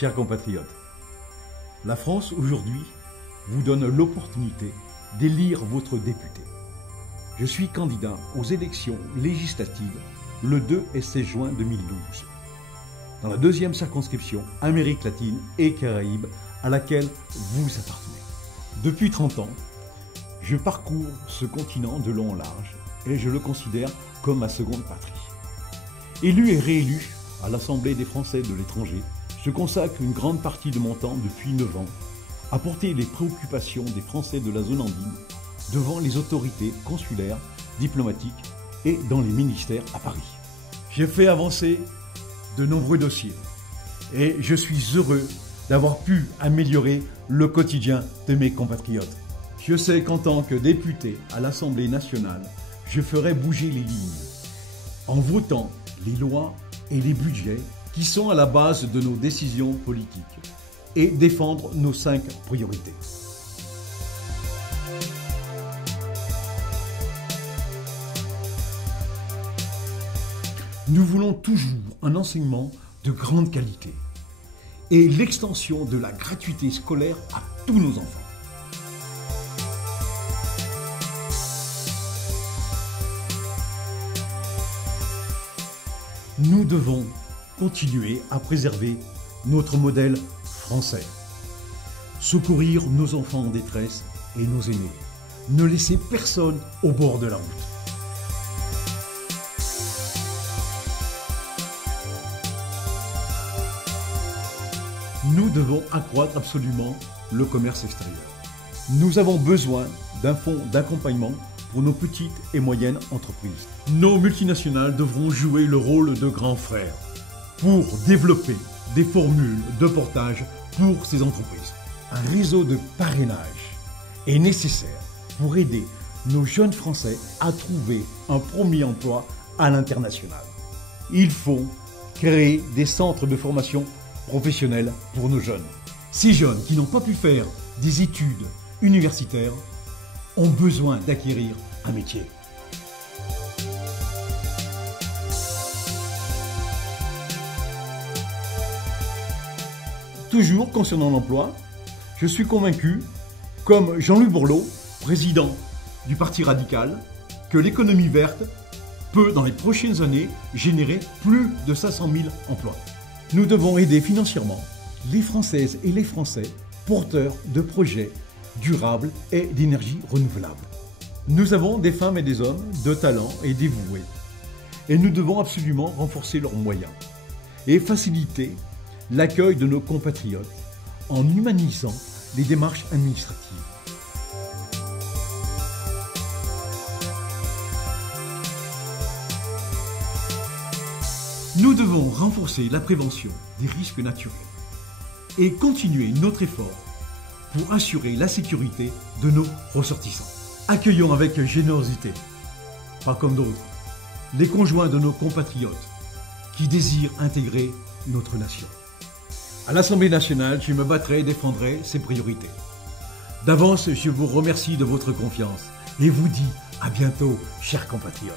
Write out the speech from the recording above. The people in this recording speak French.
chers compatriotes. La France aujourd'hui vous donne l'opportunité d'élire votre député. Je suis candidat aux élections législatives le 2 et 16 juin 2012, dans la deuxième circonscription Amérique latine et Caraïbes à laquelle vous appartenez. Depuis 30 ans, je parcours ce continent de long en large et je le considère comme ma seconde patrie. Élu et réélu à l'Assemblée des Français de l'étranger, je consacre une grande partie de mon temps depuis 9 ans à porter les préoccupations des Français de la zone andine devant les autorités consulaires, diplomatiques et dans les ministères à Paris. J'ai fait avancer de nombreux dossiers et je suis heureux d'avoir pu améliorer le quotidien de mes compatriotes. Je sais qu'en tant que député à l'Assemblée nationale, je ferai bouger les lignes en votant les lois et les budgets qui sont à la base de nos décisions politiques et défendre nos 5 priorités. Nous voulons toujours un enseignement de grande qualité et l'extension de la gratuité scolaire à tous nos enfants. Nous devons continuer à préserver notre modèle français, secourir nos enfants en détresse et nos aînés, ne laisser personne au bord de la route. Nous devons accroître absolument le commerce extérieur. Nous avons besoin d'un fonds d'accompagnement pour nos petites et moyennes entreprises. Nos multinationales devront jouer le rôle de grands frères pour développer des formules de portage pour ces entreprises. Un réseau de parrainage est nécessaire pour aider nos jeunes Français à trouver un premier emploi à l'international. Il faut créer des centres de formation professionnelle pour nos jeunes. Ces jeunes qui n'ont pas pu faire des études universitaires ont besoin d'acquérir un métier. Toujours concernant l'emploi, je suis convaincu, comme Jean-Luc Borloo, président du Parti radical, que l'économie verte peut, dans les prochaines années, générer plus de 500 000 emplois. Nous devons aider financièrement les Françaises et les Français porteurs de projets durables et d'énergie renouvelable. Nous avons des femmes et des hommes de talent et dévoués. Et nous devons absolument renforcer leurs moyens et faciliter l'accueil de nos compatriotes en humanisant les démarches administratives. Nous devons renforcer la prévention des risques naturels et continuer notre effort pour assurer la sécurité de nos ressortissants. Accueillons avec générosité, pas comme d'autres, les conjoints de nos compatriotes qui désirent intégrer notre nation. À l'Assemblée nationale, je me battrai et défendrai ces priorités. D'avance, je vous remercie de votre confiance et vous dis à bientôt, chers compatriotes.